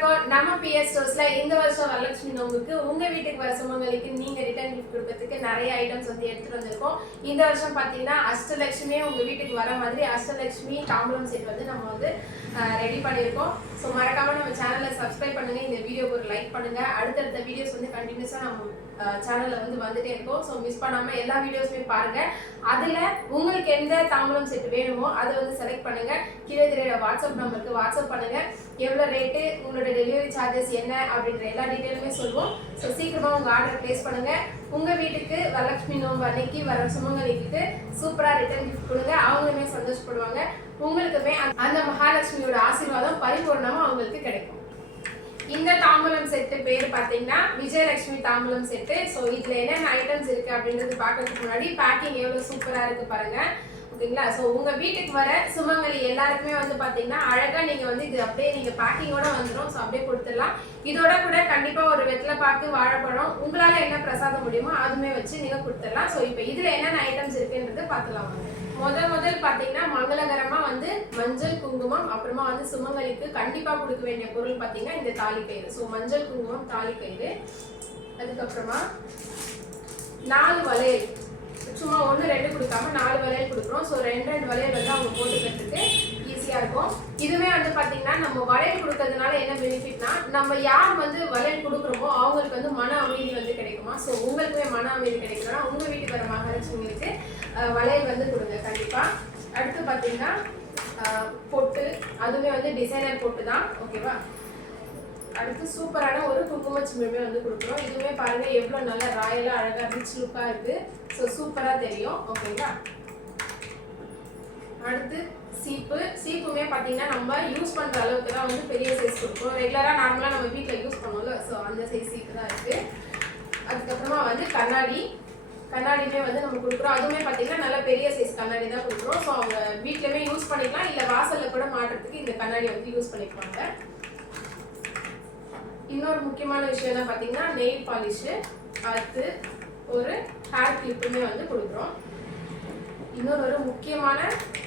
வணக்கம். நம்ம பிஎஸ் ஸ்டோர்ஸ்ல இந்த வருஷம் வரலட்சுமி நோம்புக்கு உங்க வீட்டுக்கு வர சுமங்கலிக்கு நீங்க ரிட்டர்ன் கிஃப்ட் கொடுக்கிறதுக்கு நிறைய ஐட்டம்ஸ் வந்து எடுத்துட்டு வந்திருக்கோம். இந்த வருஷம் பாத்தீங்கன்னா அஷ்டலட்சுமியே உங்க வீட்டுக்கு வர மாதிரி அஷ்டலட்சுமி தாம்பூலம் செட் வந்து நம்ம வந்து ரெடி பண்ணியிருக்கோம். ஸோ மறக்காம நம்ம சேனலை சப்ஸ்கிரைப் பண்ணுங்க, இந்த வீடியோக்கு ஒரு லைக் பண்ணுங்க. அடுத்தடுத்த வீடியோஸ் வந்து கண்டினியூஸா நம்ம சேனல்ல வந்து வந்துட்டே இருக்கும். ஸோ மிஸ் பண்ணாம எல்லா வீடியோஸுமே பாருங்க. அதுல உங்களுக்கு எந்த தாம்பூலம் செட் வேணுமோ அதை வந்து செலக்ட் பண்ணுங்க. கீழே தெரியுற வாட்ஸ்அப் நம்பருக்கு வாட்ஸ்அப் பண்ணுங்க. எவ்வளோ ரேட்டு, உங்களோட டெலிவரி சார்ஜஸ் என்ன அப்படின்ற எல்லா டீட்டெயிலுமே சொல்லுவோம். ஸோ சீக்கிரமா உங்க ஆர்டர் பிளேஸ் பண்ணுங்க. உங்க வீட்டுக்கு வரலட்சுமி நோம்பு அன்னைக்கு வர சுமங்கலிக்கு சூப்பரா ரிட்டர்ன் கிஃப்ட் கொடுங்க. அவங்களுமே சந்தோஷப்படுவாங்க. உங்களுக்குமே அந்த மகாலட்சுமியோட ஆசீர்வாதம் பரிபூர்ணமா அவங்களுக்கு கிடைக்கும். இந்த தாம்பூலம் செட்டு பேர் பார்த்தீங்கன்னா விஜயலட்சுமி தாம்பூலம் செட்டு. ஸோ இதுல என்னென்ன ஐட்டம்ஸ் இருக்கு அப்படின்றது பார்க்கறதுக்கு முன்னாடி பேக்கிங் எவ்வளோ சூப்பரா இருக்கு பாருங்க. ஓகேங்களா? ஸோ உங்க வீட்டுக்கு வர சுமங்கலி எல்லாருக்குமே வந்து பாத்தீங்கன்னா அழகா நீங்க வந்து இது அப்படியே நீங்க பேக்கிங்கோட வந்துடும். ஸோ அப்படியே கொடுத்துடலாம். இதோட கூட கண்டிப்பா ஒரு வெத்தலை பாக்கு, வாழைப்பழம், உங்களால என்ன பிரசாதம் முடியுமோ அதுமே வச்சு நீங்க கொடுத்துடலாம். ஸோ இப்போ இதுல என்னென்ன ஐட்டம்ஸ் இருக்குன்றது பார்த்துலாம். முதல் பாத்தீங்கன்னா மங்களகரமா வந்து மஞ்சள் குங்குமம், அப்புறமா வந்து சுமங்கலிக்கு கண்டிப்பா கொடுக்க வேண்டிய பொருள் பாத்தீங்கன்னா இந்த தாலி கயிறு. ஸோ மஞ்சள் குங்குமம், தாலி கயிறு, அதுக்கப்புறமா 4 வளையல், சும்மா 1 2 கொடுக்காம 4 வளையல் கொடுக்குறோம். ஸோ 2 வளையல் வந்து அவங்க போட்டுக்கிறதுக்கு ஈஸியா இருக்கும். இதுவே வந்து பாத்தீங்கன்னா நம்ம வளையல் கொடுக்கறதுனால என்ன பெனிஃபிட்னா, நம்ம யார் வந்து வளையல் கொடுக்குறோமோ அவங்களுக்கு வந்து மன அமைதி வந்து கிடைக்குமா. ஸோ உங்களுக்குமே மன அமைதி கிடைக்கணும்னா உங்க வீட்டுக்கு வர மகாலட்சுமிகளுக்கு வளையல் வந்து கொடுங்க கண்டிப்பா. அடுத்து பாத்தீங்கன்னா பொட்டு, அதுவுமே வந்து டிசைனர் பொட்டு தான். ஓகேவா? அடுத்து சூப்பரான ஒரு குங்கும சிமிழுமே வந்து கொடுக்குறோம். இதுவுமே பாருங்க எவ்வளோ நல்லா ராயலா அழகா ரிச் லுக்கா இருக்கு. ஸோ சூப்பரா தெரியும். ஓகேங்களா? அடுத்து சீப்புமே பார்த்தீங்கன்னா நம்ம யூஸ் பண்ற அளவுக்கு தான் வந்து பெரிய சைஸ் கொடுக்கும். ரெகுலரா நார்மலா நம்ம வீட்டில் யூஸ் பண்ணுவோம்ல, ஸோ அந்த சைஸ் சீப்பு தான் இருக்கு. அதுக்கப்புறமா வந்து கண்ணாடியுமே வந்து நம்ம கொடுக்குறோம். அதுவுமே பார்த்தீங்கன்னா நல்ல பெரிய சைஸ் கண்ணாடி தான் கொடுக்குறோம். ஸோ அவங்க வீட்லயுமே யூஸ் பண்ணிக்கலாம், இல்லை வாசல்ல கூட மாட்டுறதுக்கு இந்த கண்ணாடி வந்து யூஸ் பண்ணிக்குவாங்க. இன்னொரு முக்கியமான விஷயம் என்ன பார்த்தீங்கன்னா நெயில் பாலிஷ், அடுத்து ஒரு ஹேர் கிளிப்புமே வந்து கொடுக்குறோம். இன்னொரு முக்கியமான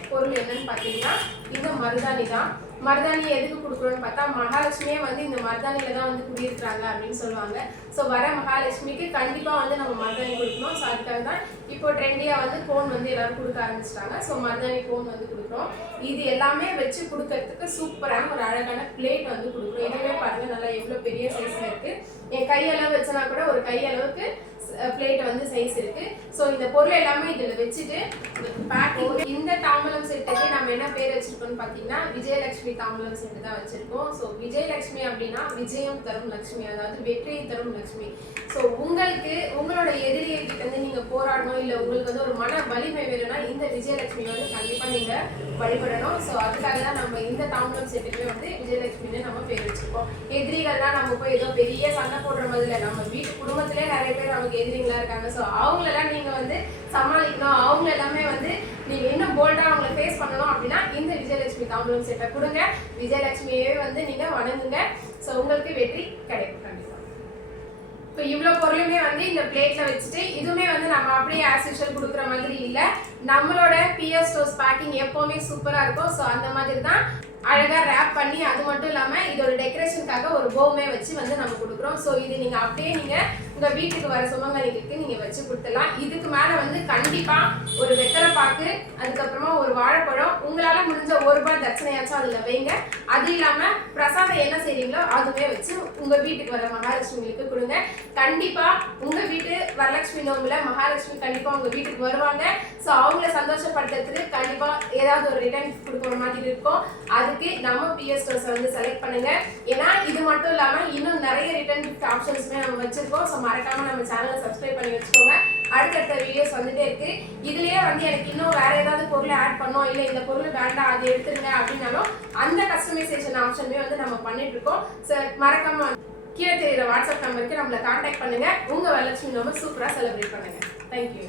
பொருள் என்னன்னு பார்த்தீங்கன்னா இந்த மருதாணி தான். மருதாணி எதுக்கு கொடுக்குறோன்னு பார்த்தா மகாலட்சுமியே வந்து இந்த மருதாணியில தான் வந்து குடியிருக்கிறாங்க அப்படின்னு சொல்லுவாங்க. ஸோ வர மகாலட்சுமிக்கு கண்டிப்பா வந்து நம்ம மருதாணி கொடுக்கணும். ஸோ அதுக்காக தான் இப்போ ட்ரெண்டியா வந்து கோன் வந்து எல்லாரும் கொடுக்க ஆரம்பிச்சிட்டாங்க. ஸோ மருதாணி கோன் வந்து கொடுக்குறோம். இது எல்லாமே வச்சு கொடுக்கறதுக்கு சூப்பரான ஒரு அழகான பிளேட் வந்து கொடுக்குறோம். இதுவே பாருங்க நல்லா எவ்வளோ பெரிய சைஸ்ல இருக்கு. என் கையளவு வச்சனா கூட ஒரு கையளவுக்கு பிளேட் வந்து சைஸ் இருக்கு. ஸோ இந்த பொருள் எல்லாமே இதில் வச்சுட்டு பேக்கிங். இந்த தாம்பூலம் செட்டுக்கு நம்ம என்ன பேர் வச்சிருக்கோம்னு பார்த்தீங்கன்னா விஜயலட்சுமி தாம்பூலம் செட்டு தான் வச்சிருக்கோம். ஸோ விஜயலட்சுமி அப்படின்னா விஜயம் தரும் லட்சுமி, அதாவது வெற்றியை தரும் லட்சுமி. ஸோ உங்களுக்கு உங்களோட எதிரிகிட்ட வந்து நீங்க போராடணும், இல்லை உங்களுக்கு வந்து ஒரு மன வலிமை வேணும்னா இந்த விஜயலட்சுமி வந்து கண்டிப்பா நீங்க வழிபடணும். ஸோ அதுக்காக தான் நம்ம இந்த தாம்பூலம் செட்டுக்குமே வந்து விஜயலட்சுமின்னு நம்ம பேர் வச்சிருக்கோம். எதிரிகள்லாம் நம்ம போய் ஏதோ பெரிய சண்டை போடுற மாதிரி இல்லை, நம்ம வீட்டு குடும்பத்திலே நிறைய பேர் நமக்கு எதிரிங்களா இருக்காங்க. ஸோ அவங்களெல்லாம் நீங்க வந்து சமாளிக்கணும், அவங்க எல்லாமே வந்து நீங்க இன்னும் போல்டா அவங்களை ஃபேஸ் பண்ணணும் அப்படின்னா இந்த விஜயலட்சுமி தாம்பூலம் செட்டை கொடுங்க. விஜயலட்சுமியே வந்து நீங்க வணங்குங்க. ஸோ உங்களுக்கு வெற்றி கிடைக்கும் கண்டிப்பா. இப்போ இவ்வளோ பொருளுமே வந்து இந்த பிளேட்ல வச்சுட்டு இதுவுமே வந்து நம்ம அப்படியே ஆஸ் யூஷுவல் கொடுக்குற மாதிரி இல்லை. நம்மளோட பிஎஸ் ஸ்டோர்ஸ் பேக்கிங் எப்பவுமே சூப்பரா இருக்கும். ஸோ அந்த மாதிரி தான் அழகா ரேப் பண்ணி, அது மட்டும் இல்லாம இதோட டெக்கரேஷனுக்காக ஒரு போவுமே வச்சு வந்து நம்ம கொடுக்குறோம். ஸோ இது நீங்க அப்படியே நீங்க உங்க வீட்டுக்கு வர சுமங்கலிக்கு நீங்க வச்சு கொடுத்துடலாம். இதுக்கு மேல வந்து கண்டிப்பா ஒரு வெத்தலை பாக்கு, அதுக்கப்புறமா ஒரு வாழைப்பழம், உங்களால முடிஞ்ச ₹1 தட்சணையாச்சும் அதுல வைங்க. அது இல்லாம பிரசாதம் என்ன செய்றீங்களோ அதுவே வச்சு உங்க வீட்டுக்கு வர மகாலட்சுமிகளுக்கு கொடுங்க. கண்டிப்பா உங்க வீட்டு வரலட்சுமி நோம்புல மகாலட்சுமி கண்டிப்பா உங்க வீட்டுக்கு வருவாங்க. ஸோ அவங்கள சந்தோஷப்படுத்துறதுக்கு கண்டிப்பா ஏதாவது ஒரு ரிட்டர்ன் கொடுக்குற மாதிரி இருக்கும். அதுக்கு நம்ம பிஎஸ் ஸ்டோர்ஸ் வந்து செலக்ட் பண்ணுங்க. ஏன்னா இது மட்டும் இல்லாம இன்னும் நிறைய ரிட்டர்ன் கிஃப்ட் ஆப்ஷன்ஸ்மே நம்ம வச்சிருக்கோம். ஸோ மறக்காம நம்ம சேனலை சப்ஸ்கிரைப் பண்ணி வச்சுக்கோங்க. அடுத்தடுத்த வீடியோஸ் வந்துட்டே இருக்கு. இதுலயே வந்து எனக்கு இன்னும் வேற ஏதாவது பொருள் ஆட் பண்ணோம், இல்லை இந்த பொருள் வேண்டாம் அது எடுத்துருங்க அப்படின்னாலும் அந்த கஸ்டமைசேஷன் ஆப்ஷனுமே வந்து நம்ம பண்ணிட்டு இருக்கோம். ஸோ மறக்காம கீழே தெரியுற வாட்ஸ்அப் நம்பருக்கு நம்மளை கான்டாக்ட் பண்ணுங்க. உங்க வரலட்சுமி நோம்பை சூப்பரா செலிப்ரேட் பண்ணுங்க. தேங்க்யூ.